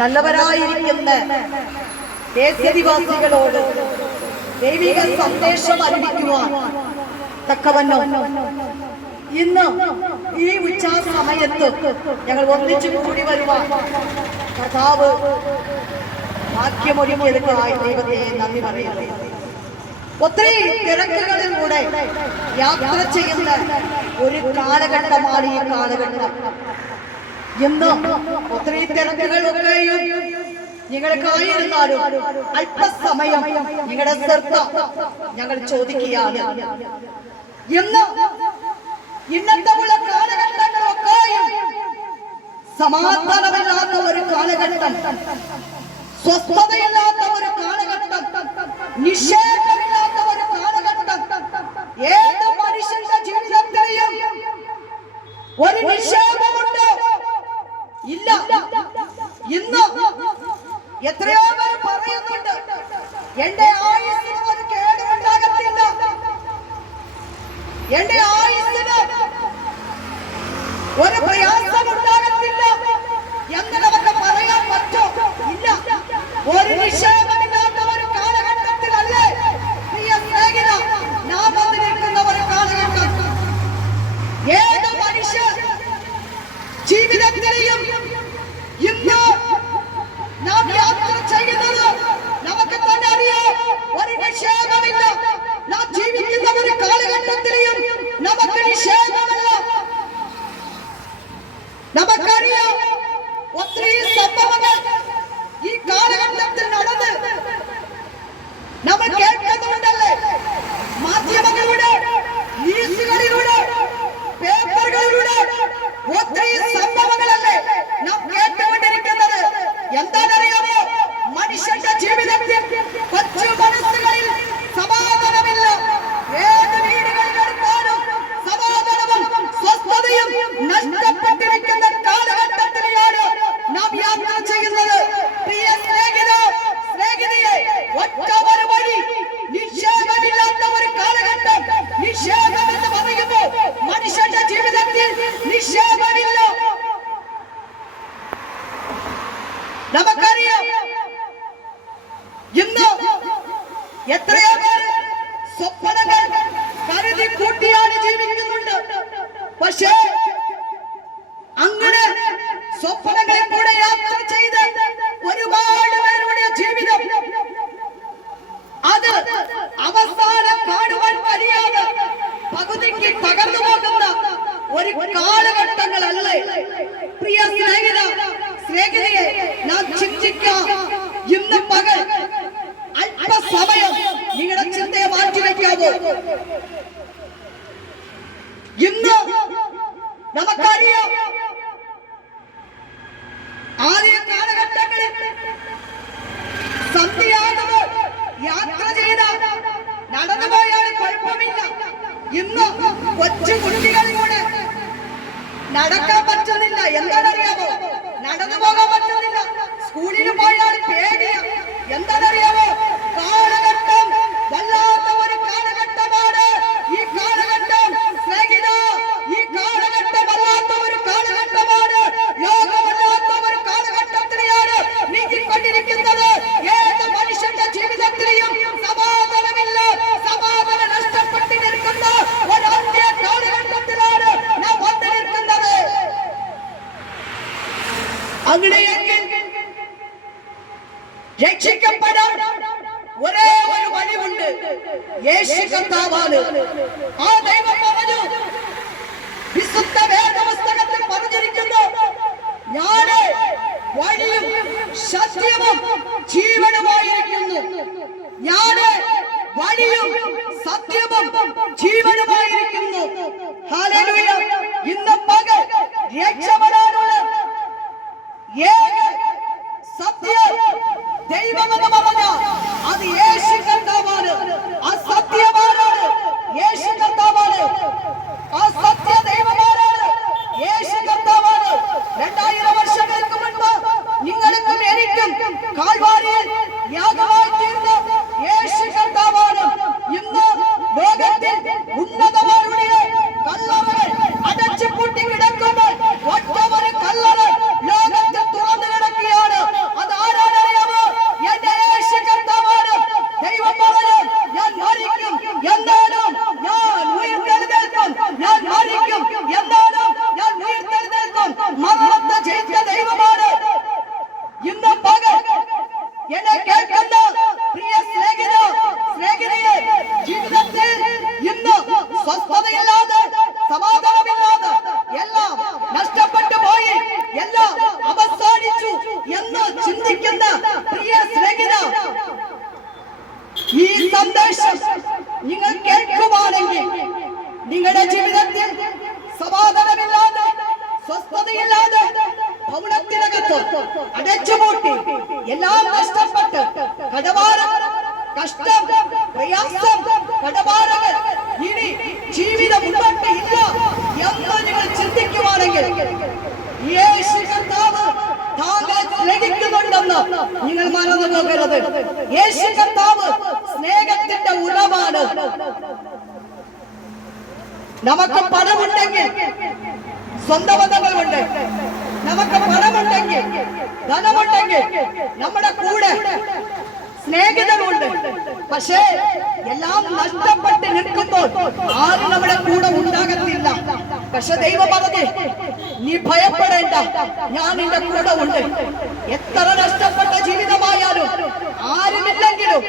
നല്ലവരായിരിക്കുന്ന ദേശനിവാസികളോട് ദൈവിക സന്ദേശം അറിയിക്കുവാൻ തക്കവണ്ണം ഇന്ന് ഈ ഉച്ചസമയത്ത് ഞങ്ങൾ ഒന്നിച്ചു കൂടി വരുവാൻ കർത്താവ് ഭാഗ്യമൊരുക്കിയെടുക്കായി ദൈവത്തെ നന്ദി പറയുന്നു. ഒത്തിരി തിരക്കുകളിലൂടെ യാത്ര ചെയ്യുന്ന ഒരു കാലഘട്ടമാണ് ഈ കാലഘട്ടം. ഇന്ന് ഒത്തിരി തിരക്കുകളൊക്കെയും നിങ്ങൾക്കായിരുന്നാലും അല്പസമയം നിങ്ങളുടെ ശ്രദ്ധ ഞങ്ങൾ ചോദിക്കുകയാണ്. ഇന്നത്തെ ഉള്ള കാലഘട്ടങ്ങളൊക്കെയും സമാധാനമില്ലാത്ത ഒരു കാലഘട്ടം, സ്വസ്ഥതയില്ലാത്ത ഒരു കാലഘട്ടം, നിഷേധമില്ലാത്ത ഒരു കാലഘട്ടം. ഏത് മനുഷ്യന്റെ ജീവിതത്തിലെയും ഒരു നിഷേധമുണ്ട് ഇല്ല. ഇന്ന് എത്രയോ പേർ പറയുന്നുണ്ട് എന്റെ ആയുസ്സിന് ഒരു കേടുണ്ടാകത്തില്ല, എന്റെ ആയുസ്സിന് ഒരു പ്രയാസമുണ്ടാകത്തില്ല എന്ന് നമുക്ക് പറയാൻ പറ്റോ? ഇല്ല. ഒരു നിഷേധമില്ലാത്ത ഒരു കാലഘട്ടത്തിലല്ലേ പ്രിയ സ്നേഹിത നാം വന്നിരിക്കുന്ന ഒരു കാലഘട്ടം. ഏത് മനുഷ്യ ജീവിതത്തിലെയും ഇന്ന് നാം യാത്ര ചെയ്യുന്നത് നമുക്ക് തന്നെ അറിയാം. ഒരു നിഷേധമില്ല. നാം ജീവിക്കുന്ന ഒരു കാലഘട്ടത്തിലെയും നമുക്ക് നിഷേധമല്ല. നമുക്കറിയാം ഒത്തിരി സംഭവങ്ങൾ ഈ കാലഘട്ടത്തിൽ നടന്ന് നമ്മൾ കേൾക്കുന്നുണ്ടല്ലേ. മാധ്യമങ്ങളിലൂടെ, ന്യൂസുകളിലൂടെ, പേപ്പറുകളിലൂടെ ഒത്തിരി സംഭവങ്ങളല്ലേ നാം കേട്ടുകൊണ്ടിരിക്കുന്നത്. എന്താണെന്നറിയാമോ? മനുഷ്യന്റെ ജീവിതത്തിൽ കൊച്ചു മനസ്സുകളിൽ സമാധാനമില്ല. ഏത് വീടുകളിലെടുത്താലും സമാധാനവും സ്വസ്ഥതയും നഷ്ടപ്പെട്ടിരിക്കുന്ന കാലഘട്ടത്തിലാണ് നാം യാത്ര ചെയ്യുന്നത്. പ്രിയ സ്നേഹിതയെ, ഒറ്റ ഒരു വഴി, നിഷേധമില്ലാത്ത ഒരു കാലഘട്ടം. നിഷേധം എന്ന് പറയുമ്പോൾ മനുഷ്യന്റെ ജീവിതത്തിൽ നിഷേധമില്ല. നമുക്കറിയാം ഇന്ന് എത്രയോ പേര് സ്വപ്നങ്ങൾ കരുതി കൂട്ടിയാണ് ജീവിക്കുന്നുണ്ട്. പക്ഷേ അങ്ങനെ സ്വപ്നങ്ങളിൽ കൂടെ യാത്ര ചെയ്ത് ഒരുപാട് പേരുടെ ജീവിതം അത് അവസാനം കാണുവാൻ കഴിയാതെ പകുതിക്ക് തകർന്നു പോകുന്ന ഒരു കാലഘട്ടങ്ങളല്ലേ പ്രിയ സ്നേഹിതയെ നാം ചിന്തിക്കാം. ഇന്ന് പകൽ അല്പസമയം നിങ്ങളുടെ ചിന്തയെ മാറ്റിവെക്കാവോ? ഇന്ന് നമുക്കറിയാം ആദ്യ കാലഘട്ടങ്ങളിൽ സന്ധ്യയാകുമ്പോൾ യാത്ര ചെയ്ത നടന്നുപോയാൽ കുഴപ്പമില്ല. ഇന്ന് കൊച്ചു കുട്ടികളിലൂടെ നടക്കാൻ പറ്റുന്നില്ല. എന്താണെന്നറിയാമോ? നടന്നു പോകാൻ പറ്റുന്നില്ല. സ്കൂളിൽ പോയാൽ പേടിയ. എന്താണെന്നറിയാമോ? കാലഘട്ടം വല്ലാത്ത ഒരു കാലഘട്ടമാണ് ഈ കാലഘട്ടം. സ്നേഹിത, ഈ കാലഘട്ടം വല്ലാത്ത ഒരു കാലഘട്ടമാണ്. ലോകമല്ലാത്ത ഒരു കാലഘട്ടത്തിലെയാണ് നീങ്ങിക്കൊണ്ടിരിക്കുന്നത്. ഏത് മനുഷ്യന്റെ ജീവിതത്തിലെയും സമാധാനമില്ല. സമാധാനം നഷ്ടപ്പെട്ട് നിൽക്കുന്ന ഒരു അന്ത്യ കാലഘട്ടത്തിലാണ് നാം വന്നിരിക്കുന്നത്. അങ്ങനെയെങ്കിൽ രക്ഷിക്കപ്പെടാൻ ഒരേ ഒരു വഴിയുണ്ട്. യേശു കർത്താവാണ്. ആ ദൈവം പറഞ്ഞു, വിശുദ്ധ വേദപുസ്തകത്തിൽ പറഞ്ഞിരിക്കുന്നു, ഞാന് വഴിയും സത്യവും ജീവനുമായിരിക്കുന്നു. ഞാന് വഴിയും സത്യവും ജീവനുമായിരിക്കുന്നു. ഹല്ലേലൂയ. ഇന്ന് പകൽ രക്ഷപ്പെടാനുള്ള ഏക സത്യം ദൈവമെന്ന് പറഞ്ഞാൽ അത് യേശു കർത്താവാണ്. ആ സത്യമാരാണ് യേശു കർത്താവാണ്. ആ സത്യ ദൈവമാരാണ് യേശു കർത്താവാണ്. 2000 വർഷങ്ങൾക്ക് മുൻപ് നിങ്ങൾക്കും എനിക്കും കാൽവാരിയിൽ യാഗമായി തീർന്ന യേശു കർത്താവാണ്. ഇന്ന് ലോകത്തിൽ ഉന്നതമാരുടെ കല്ലറകൾ അടച്ചു പൂട്ടി കിടക്കുമ്പോൾ ഒറ്റ എല്ലാം നഷ്ടപ്പെട്ട് കടഭാരം, കഷ്ടം, പ്രയാസം, കടഭാരങ്ങൾ ഇനി ജീവിതം മുന്നോട്ട് ഇല്ല എന്ന് നിങ്ങൾ ചിന്തിക്കുവാണെങ്കിൽ യേശു കർത്താവ് താങ്കളെ സ്നേഹിക്കുന്നുണ്ടെന്ന് നിങ്ങൾ മറന്നു പോകരുത്. യേശു കർത്താവ് സ്നേഹത്തിന്റെ ഉറവാണ്. നമുക്ക് പണമുണ്ടെങ്കിൽ സ്വന്തം ബന്ധങ്ങളുണ്ട്, നമുക്ക് പണമുണ്ടെങ്കിൽ ധനമുണ്ടെങ്കിൽ നമ്മുടെ കൂടെ സ്നേഹിതരുണ്ട്. പക്ഷേ എല്ലാം നഷ്ടപ്പെട്ട് നിൽക്കുമ്പോൾ ആരും നമ്മുടെ കൂടെ ഉണ്ടാകത്തില്ല. പക്ഷെ ദൈവം പറഞ്ഞേ, നീ ഭയപ്പെടേണ്ട, ഞാൻ നിന്റെ കൂടെ ഉണ്ട്. എത്ര നഷ്ടപ്പെട്ട ജീവിതമായാലും, ആരുമില്ലെങ്കിലും,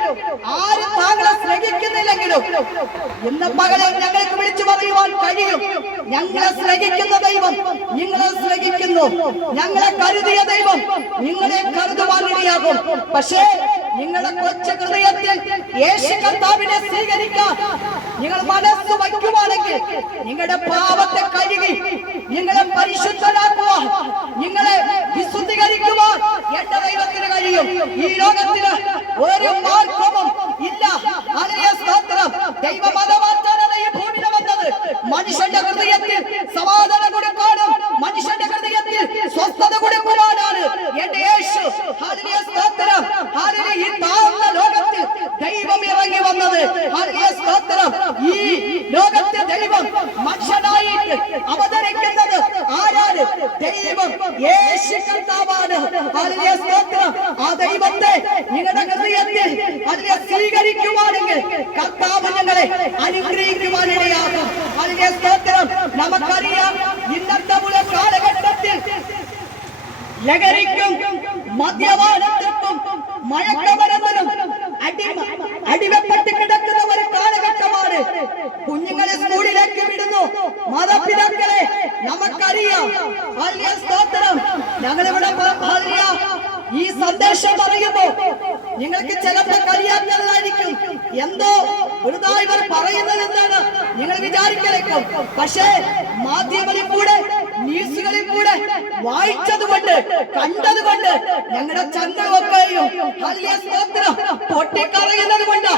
ആരും താങ്കളെ സ്നേഹിക്കുന്നില്ലെങ്കിലും, ഇന്ന് പകലെ ഞങ്ങൾക്ക് വിളിച്ചു പറയുവാൻ കഴിയും, ഞങ്ങളെ സ്നേഹിക്കുന്ന ദൈവം നിങ്ങളെ സ്നേഹിക്കുന്നു. ഞങ്ങളെ കരുതിയ ദൈവം നിങ്ങളെ കരുതുവാൻ ഇടയാകും. പക്ഷേ നിങ്ങളുടെ കൊച്ചു ഹൃദയത്തിൽ യേശു കർത്താവിനെ സ്വീകരിക്കാൻ നിങ്ങൾ മനസ്സ് വയ്ക്കുവാണെങ്കിൽ, നിങ്ങളുടെ പാപത്തെ കഴുകി നിങ്ങളെ പരിശുദ്ധരാക്കുവാൻ, നിങ്ങളെ വിശുദ്ധീകരിക്കുവാൻ എന്റെ ദൈവത്തിന് കഴിയും. ഈ ലോകത്തിന് ഒരു മാർഗവും ഇല്ല. ഹല്ലേലൂയ, സ്തോത്രം. ദൈവമതമാറ്റാനാണ് ഈ ഭൂമിയിൽ വന്നത്. മനുഷ്യന്റെ ഹൃദയത്തിൽ സമാധാനം കൊടുക്കാനും മനുഷ്യന്റെ ഹൃദയത്തിൽ സ്വസ്ഥത കൊടുക്കുവാനാണ് എന്റെ യേശു. ഹല്ലേലൂയ, സ്തോത്രം. ഹല്ലേലൂയ, ഈ താഴ്ന്ന ലോകത്തിൽ ദൈവം ഇറങ്ങി വന്നത്. ഹല്ലേലൂയ, സ്തോത്രം. ഈ ലോകത്തിൽ ദൈവം മനുഷ്യനായിട്ട് അവതരിക്കുന്നത് ആരാണ്? ദൈവം യേശു കർത്താവാണ്. ഹല്ലേലൂയ, സ്തോത്രം. ആ ദൈവത്തെ നിങ്ങളുടെ ഹൃദയത്തിൽ ഹല്ലേലൂയ സ്വീകരിക്കുവാണെങ്കിൽ കർത്താവ് ഞങ്ങളെ അനുഗ്രഹിക്കുവാനിടയാകും. ഹല്ലേലൂയ, സ്തോത്രം. നമുക്കറിയാം, ഇന്നത്തെ കാലഘട്ടത്തിൽ ലഹരിക്കും മദ്യപാനത്തിനും മയക്കമരുന്നിനും അടിമപ്പെട്ട് കിടക്കുന്ന ഒരു കാലഘട്ടമാണ്. കുഞ്ഞുങ്ങളെ സ്കൂളിലേക്ക് വിടുന്നു മാതാപിതാക്കളെ. നമുക്കറിയാം, ഹല്ലേലൂയ, സ്തോത്രം. ഞങ്ങളിവിടെ ഈ സന്ദേശം പറയുമ്പോ നിങ്ങൾക്ക് ചിലപ്പോൾ കഴിയാത്തതായിരിക്കും. എന്തോ പുതുതായി ഇവർ പറയുന്നത് എന്താണ് നിങ്ങൾ വിചാരിക്കലേക്കും. പക്ഷേ മാധ്യമങ്ങളിൽ കൂടെ, ന്യൂസുകളിൽ കൂടെ വായിച്ചതുകൊണ്ട്, കണ്ടതുകൊണ്ട് ഞങ്ങളുടെ ചങ്കളൊക്കെയും ഹല്ലേലൂയ, സ്തോത്രം, പൊട്ടിക്കറയുന്നത് കൊണ്ട്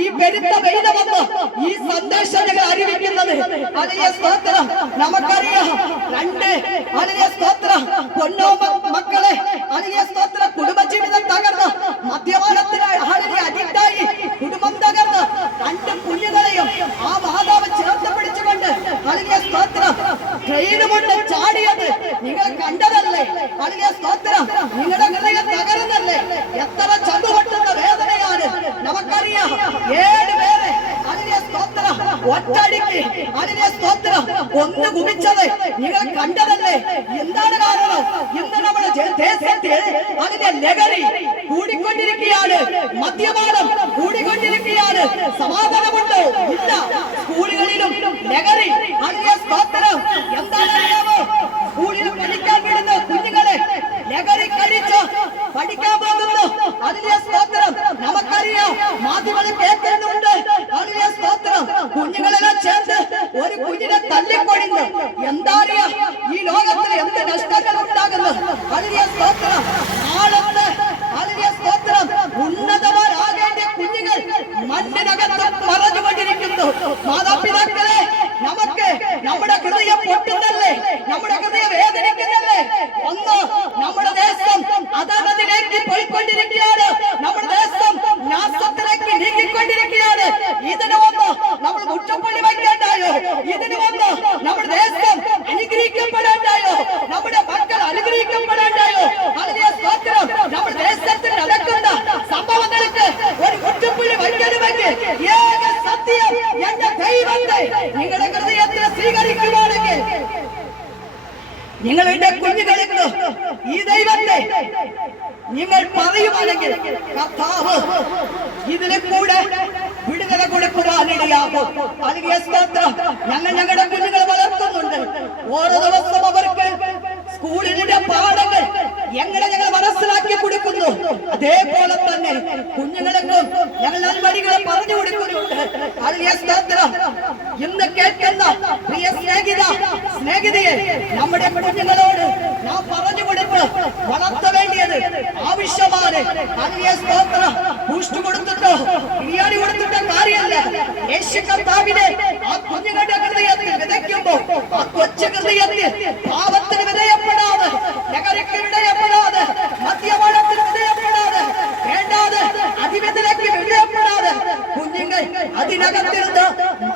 ഈ പെരുത്ത വെയില വന്ന് ഈ സന്ദേശം ഞങ്ങൾ അറിയിക്കുന്നത്. ഹല്ലേലൂയ, സ്തോത്രം. നമുക്കറിയാം, രണ്ട് ഹല്ലേലൂയ, സ്തോത്രം, പൊന്നോ മക്കളെ, ഹല്ലേലൂയ, സ്തോത്രം, കുടുംബജീവിതം തകർന്ന് മദ്യപാനത്തിന് ഹല്ലേലൂയ അഡിക്റ്റായി കുടുംബം തകർന്ന് രണ്ട് കുഞ്ഞുങ്ങളെയും ആ മാതാവ് ചേർത്ത് പിടിച്ചുകൊണ്ട് ഹല്ലേലൂയ, സ്തോത്രം, ട്രെയിനുകൊണ്ട് ചാടിയത് നിങ്ങൾ കണ്ടതല്ലേ? ഹല്ലേലൂയ, സ്തോത്രം. നിങ്ങളുടെ ഹൃദയം തകർന്നല്ലേ? എത്ര ചതുപൊട്ടുന്ന വേദനയാണ്. നമുക്കറിയാം, 7 പേരെ ഹല്ലേലൂയ, സ്തോത്രം, ഒറ്റടിക്ക് ഹല്ലേലൂയ, സ്തോത്രം, ഒന്ന് കുമിച്ചത് നിങ്ങൾ കണ്ടതല്ലേ? എന്താണ് കാരണം? ഇന്ന് നമ്മുടെ ദേശത്തിൽ അതിന്റെ ലഹരി കൂടിക്കൊണ്ടിരിക്കുകയാണ്, മദ്യപാനം കൂടിക്കൊണ്ടിരിക്കുകയാണ്. സമാധാനമുണ്ടോ? ഇല്ല. സ്കൂളുകളിലും ലഹരി. ഹല്ലേലൂയ, സ്തോത്രം. എന്താണറിയാമോ? സ്കൂളിൽ പഠിക്കാൻ വിടുന്ന കുഞ്ഞുങ്ങളെ ലഹരി കഴിച്ച് പഠിക്കാൻ പോകുന്നു. ഹല്ലേലൂയ, സ്തോത്രം. നമുക്കറിയാം, മാധ്യമങ്ങളിൽ കേൾക്കുന്നുണ്ട്. ഹല്ലേലൂയ, സ്തോത്രം. കുഞ്ഞുങ്ങളെല്ലാം ചേർന്ന് ഒരു കുഞ്ഞിനെ തല്ലിക്കൊഴിഞ്ഞു. എന്താ അറിയാ ഈ ലോകത്തിൽ എന്ത് നഷ്ടങ്ങൾ ഉണ്ടാകുന്നു? ഹല്ലേലൂയ, സ്തോത്രം. നാളത്തെ ഹല്ലേലൂയ, സ്തോത്രം, ഉന്നതമാരാകേണ്ട കുഞ്ഞുങ്ങൾ മണ്ണിനകത്ത് മറഞ്ഞുകൊണ്ടിരിക്കുന്നു. മാതാപിതാക്കളെ, നമുക്ക് നമ്മുടെ ഹൃദയം പൊട്ടുന്നല്ലേ? നമ്മുടെ ഹൃദയം വേദനിക്കുന്നല്ലേ? ഒന്ന്, നമ്മുടെ ദേശം അധർമ്മത്തിലേക്ക് പോയിക്കൊണ്ടിരിക്കുകയാണ്. നമ്മുടെ ദേശം നാശത്തിലേക്ക് നീങ്ങിക്കൊണ്ടിരിക്കുകയാണ്. ഇതിന് വന്ന് നമ്മൾ മുറ്റപ്പള്ളി വയ്ക്കേണ്ടായോ? ഇതിന് വന്ന് നമ്മുടെ ദേശം അനുഗ്രഹിക്കപ്പെടാണ്ടായോ? നമ്മുടെ മക്കൾ അനുഗ്രഹിക്കപ്പെടാണ്ടായോ? ഹല്ലേലൂയ, സ്തോത്രം. നമ്മുടെ ദേശത്തിൽ നടക്കുന്ന സംഭവങ്ങൾക്ക് ഒരു മുറ്റപ്പള്ളി വയ്ക്കണമെങ്കിൽ ഏക സത്യം എന്റെ ദൈവത്തെ നിങ്ങളുടെ ഹൃദയത്തിൽ സ്വീകരിക്കുവാണെങ്കിൽ, നിങ്ങളുടെ കുഞ്ഞുങ്ങൾക്ക് ഈ ദൈവത്തെ നിങ്ങൾ പറയുവാണെങ്കിൽ കർത്താവ് ഇതിലെ കൂടെ വിടുതല കൊടുക്കുവാനിടയാകും. ഹല്ലേലൂയ, സ്തോത്രം. ഞങ്ങളുടെ കുഞ്ഞുങ്ങൾ വളർത്തുന്നുണ്ട്. ഓരോ ദിവസം അവർക്ക് സ്കൂളിലെ പാഠങ്ങൾ എങ്ങനെ ഞങ്ങൾ മനസ്സിലാക്കി കൊടുക്കുന്നു, അതേപോലെ തന്നെ കുഞ്ഞുങ്ങൾക്കും ഞങ്ങൾ വഴികളെ പറഞ്ഞു കൊടുക്കുന്നുണ്ട്. ഇന്ന് കേൾക്കുന്ന പ്രിയ സ്നേഹിതയെ നമ്മുടെ കുഞ്ഞുങ്ങളോട് നാം പറഞ്ഞു കൊടുത്ത് വളർത്ത വേണ്ടിയത് ആവശ്യമാണ്. ബൂസ്റ്റ് കൊടുത്തിട്ടോ ബിരിയാണി കൊടുത്തിട്ടോ കാര്യമല്ല. യേശു കർത്താവിനെ ആ കുഞ്ഞുങ്ങളുടെ ഹൃദയത്തിൽ വിതയ്ക്കുമ്പോ ആ കൊച്ചു ഹൃദയത്തിൽ പാപത്തിന് വിധേയപ്പെടാതെ, ലഹരിക്ക് വിധേയപ്പെടാതെ, മദ്യപാനത്തിന് വിധേയപ്പെടാതെ, വേണ്ടാതെ അതിവിധത്തിലേക്ക് വിധേയപ്പെടാതെ കുഞ്ഞുങ്ങൾ അതിനകത്തിരുന്ന്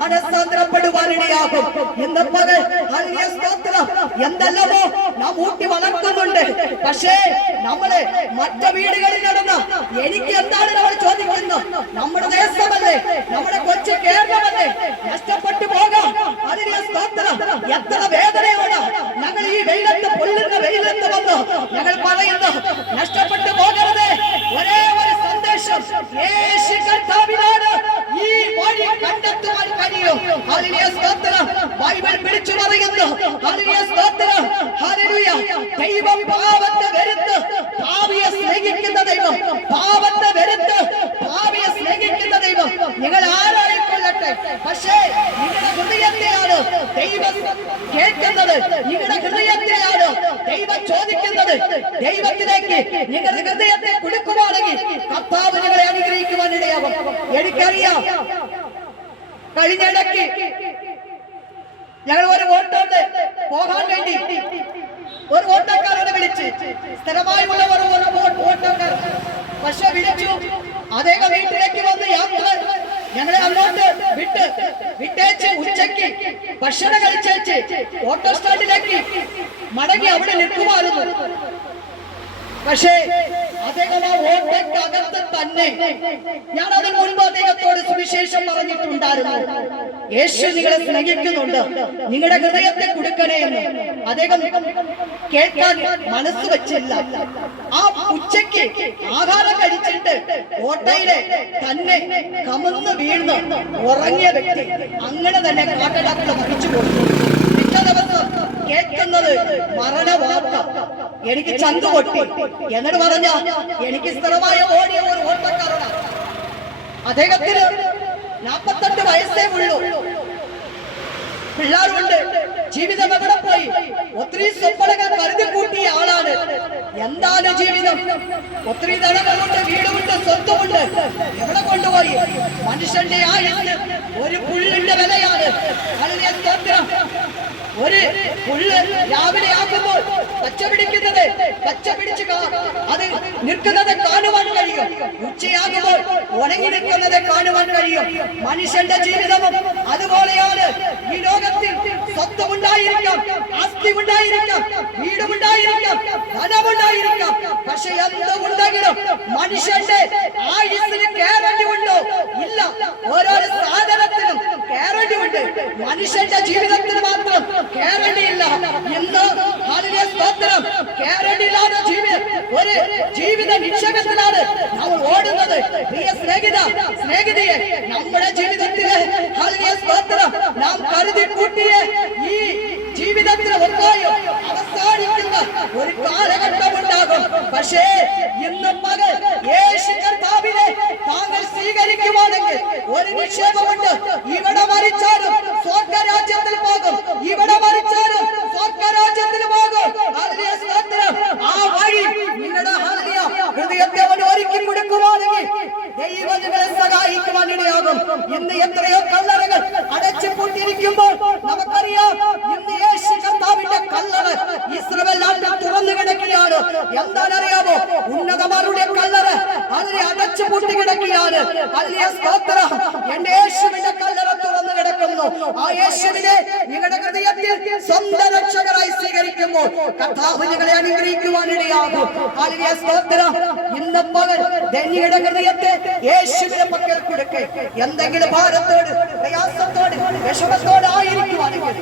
മനസ്സാന്തരപ്പെടുവാനിടയാകും. ഇന്ന് പകൽ എന്തെല്ലാമോ നാം ഊട്ടി വളർത്തുന്നുണ്ട്. പക്ഷേ നമ്മള് മറ്റു വീടുകളിൽ നടന്ന് എനിക്ക് എന്താണ് നമ്മൾ ചോദിക്കുന്നത്? നമ്മുടെ ദേശമല്ലേ, നമ്മുടെ കൊച്ചു കേരളമല്ലേ നഷ്ടപ്പെട്ടു പോകാം. അതിനെ സ്തോത്രം. എത്ര വേദനയോടെ ഞങ്ങൾ ഈ വെയിലത്ത് പൊള്ളുന്ന വെയിലത്ത് വന്നു ഞങ്ങൾ പറയുന്നു, നഷ്ടപ്പെട്ടു പോകരുത്. ഒരേ ഒരു സന്ദേശം, യേശു കർത്താവിനോട് ഈ വഴി കണ്ടെത്തുവാൻ കഴിയും. ഹല്ലേലൂയ സ്തോത്രം. ബൈബിൾ പിടിച്ചു പറയുന്നു, ഹല്ലേലൂയ സ്തോത്രം. ഹല്ലേലൂയ. ദൈവം പാപത്തെ വെറുത്ത് പാപിയെ സ്നേഹിക്കുന്ന ദൈവം, പാപത്തെ വെറുത്ത് പാപിയെ സ്നേഹിക്കുന്ന ദൈവം. നിങ്ങൾ ആരായിക്കൊള്ളട്ടെ, പക്ഷേ നിങ്ങളുടെ ഹൃദയത്തെയാണ് ദൈവം കേൾക്കുന്നത്. നിങ്ങളുടെ ഹൃദയത്തെയാണ് ദൈവം ചോദിക്കുന്നത്. ദൈവത്തിലേക്ക് നിങ്ങളുടെ ഹൃദയത്തെ കൊടുക്കുവാണെങ്കിൽ കർത്താവ് നിങ്ങളെ അനുഗ്രഹിക്കുവാനിടയാകും. എനിക്കറിയാം, കഴിഞ്ഞിടയ്ക്ക് ഞങ്ങൾ ഒരു ഓട്ടോണ്ട് പോകാൻ വേണ്ടി ഒരു ഓട്ടോക്കാരനെ വിളിച്ച്, സ്ഥിരമായുള്ള ഒരു ഓട്ടോക്കാരൻ പക്ഷെ വിളിച്ചു. അദ്ദേഹം വീട്ടിലേക്ക് വന്ന് യാത്ര ഞങ്ങളെ അങ്ങോട്ട് വിട്ടേച്ച് ഉച്ചയ്ക്ക് ഭക്ഷണം കഴിച്ചേച്ച് ഓട്ടോ സ്റ്റാൻഡിലേക്ക് മടങ്ങി അവിടെ നിൽക്കുമായിരുന്നു. പക്ഷേ അദ്ദേഹം ആ ഓട്ടയ്ക്കകത്ത് തന്നെ, ഞാൻ അതിന് മുൻപ് അദ്ദേഹത്തോട് സുവിശേഷം പറഞ്ഞിട്ടുണ്ടായിരുന്നു, യേശു നിങ്ങളെ സ്നേഹിക്കുന്നുണ്ട്, നിങ്ങളുടെ ഹൃദയത്തെ കൊടുക്കണേ എന്ന്. അദ്ദേഹം കേൾക്കാൻ മനസ്സ് വെച്ചില്ല. ആ ഉച്ചയ്ക്ക് ആഹാരം കഴിച്ചിട്ട് ഓട്ടയിലെ തന്നെ കമന്ന് വീഴ്ന്ന് ഉറങ്ങിയ വ്യക്തി അങ്ങനെ തന്നെ കാട്ടടാക്കൾ മരിച്ചു കൊടുത്തു. പിറ്റേ ദിവസം കേൾക്കുന്നത് മരണവാർത്ത. എനിക്ക് ചന്തു പൊട്ടി. എന്നിട്ട് പറഞ്ഞ, എനിക്ക് സ്ഥിരമായ ഓടിയ ഒരു ഓട്ടക്കാരനാണ്. അദ്ദേഹത്തിന് 48 വയസ്സേ ഉള്ളൂ. പിള്ളേരുണ്ട്. ജീവിതം എവിടെ പോയി? ഒത്തിരി സ്വപ്നങ്ങൾ കരുതി കൂട്ടിയ ആളാണ്. എന്താണ് ജീവിതം? ഒത്തിരി ധനങ്ങളുണ്ട്, വീടുമുണ്ട്, സ്വത്തുമുണ്ട്. എവിടെ കൊണ്ടുപോയി? മനുഷ്യന്റെ ആയുസ് ഒരു പുല്ലിന്റെ വിലയാണ്. ഒരു പുല്ല് രാവിലെ ആകുമ്പോൾ പച്ച പിടിച്ച് അത് നിൽക്കുന്നത് കാണുവാൻ കഴിയും. ഉച്ചയാകുമ്പോൾ ഉണങ്ങി നിൽക്കുന്നത് കാണുവാൻ കഴിയും. മനുഷ്യന്റെ ജീവിതവും അതുപോലെയാണ്. ഈ ലോകത്തിൽ സ്വത്തുമുണ്ടായിരിക്കാം, ആസ്തി ഉണ്ടായിരിക്കാം, വീടുമുണ്ടായിരിക്കാം, ധനമുണ്ടായിരിക്കാം. പക്ഷെ എന്തുണ്ടെങ്കിലും മനുഷ്യന്റെ ആയുസ്സിന് ഗ്യാരണ്ടി ഉണ്ടോ? ഇല്ല. ഓരോരോ സാധനത്തിനും ഗ്യാരണ്ടി ഉണ്ട്. മനുഷ്യന്റെ ജീവിതത്തിന് മാത്രം ഗ്യാരണ്ടി ഇല്ല. ഇന്ന് ഗ്യാരണ്ടി ഇല്ലാതെ ഒരു ജീവിത നിക്ഷേപത്തിലാണ് നമ്മൾ ഓടുന്നത്. പ്രിയ സ്നേഹിതയെ, നമ്മുടെ ജീവിതത്തിലെ നാം കരുതി കൂട്ടിയ ഈ ജീവിതത്തിന് ഒന്നായോ അവസാനിക്കുന്ന ഒരു കാലഘട്ടമുണ്ടാകും. പക്ഷേ ഇന്ന് പകൽ യേശു കർത്താവിനെ താങ്കൾ സ്വീകരിക്കുവാണെങ്കിൽ ഒരു നിക്ഷേപമുണ്ട്. ഇവിടെ മരിച്ചാലും സ്വർഗ്ഗരാജ്യത്തിൽ പോകും. ഇവിടെ മരിച്ചാലും സ്വർഗ്ഗരാജ്യത്തിൽ പോകും. ആ വഴി നിങ്ങളുടെ ഹൃദയത്തെ ഒരുക്കി കൊടുക്കുവാണെങ്കിൽ ദൈവം നിങ്ങളെ സഹായിക്കുവാനിടയാകും. ഇന്ന് എത്രയോ കല്ലറകൾ അടച്ചു പൂട്ടിയിരിക്കുമ്പോൾ നമുക്കറിയാം, ഇന്ന് യേശു കർത്താവിന്റെ കല്ലറ ഇസ്രായേൽ നാട്ടിൽ തുറന്നു കിടക്കുകയാണ്. എന്താണെന്നറിയാമോ? ഉന്നതമാരുടെ കല്ലറ അതിനെ അടച്ചു പൂട്ടി കിടക്കുകയാണ്. അതിലെ സ്തോത്രം. എന്റെ യേശുവിന്റെ കല്ലറ തുറന്നു കിടക്കുന്നു. ആ യേശുവിനെ നിങ്ങളുടെ ഹൃദയത്തിൽ സ്വന്തം രക്ഷകരായി സ്വീകരിക്കുമ്പോൾ കർത്താവ് നിങ്ങളെ അനുഗ്രഹിക്കുവാനിടയാകും. അതിലെ സ്തോത്രം. ഇന്ന് പകൽ ധന്യയുടെ ഹൃദയത്തെ യേശുവിന്റെ പക്കൽ കൊടുക്കെ. എന്തെങ്കിലും ഭാരത്തോട്, പ്രയാസത്തോട്, വിഷമത്തോട് ആയിരിക്കുവാണെങ്കിൽ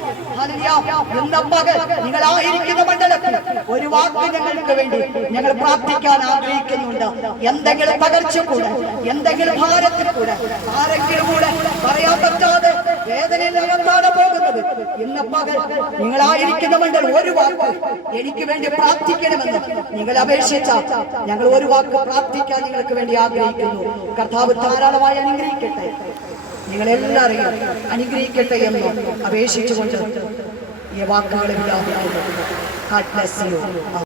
ഇന്ന് പകൽ നിങ്ങളായിരിക്കുന്ന മണ്ഡലത്തിൽ ഒരു വാക്ക് ഞങ്ങൾക്ക് വേണ്ടി ഞങ്ങൾ പ്രാർത്ഥിക്കാൻ ആഗ്രഹിക്കുന്നുണ്ട്. എന്തെങ്കിലും പകർച്ച കൂടെ, എന്തെങ്കിലും ഭാരത്തിൽ കൂടെ, ആരെങ്കിലും കൂടെ പറയാൻ പറ്റാതെ വേദനയിൽ അകത്താണ് പോകുന്നത്. ഇന്ന് പകൽ നിങ്ങളായിരിക്കുന്ന മണ്ഡലം ഒരു വാക്ക് എനിക്ക് വേണ്ടി പ്രാർത്ഥിക്കണമെന്ന് നിങ്ങൾ അപേക്ഷിച്ച ഞങ്ങൾ ഒരു വാക്ക് പ്രാർത്ഥിക്കാൻ നിങ്ങൾക്ക് വേണ്ടി ആഗ്രഹിക്കുന്നു. കർത്താവ് ധാരാളമായി അനുഗ്രഹിക്കട്ടെ. നിങ്ങളെല്ലാവരെയും അനുഗ്രഹിക്കട്ടെ എന്ന് അപേക്ഷിച്ചുകൊണ്ട് ഈ വാക്കുകളെ വിടാവുന്നു. God bless you.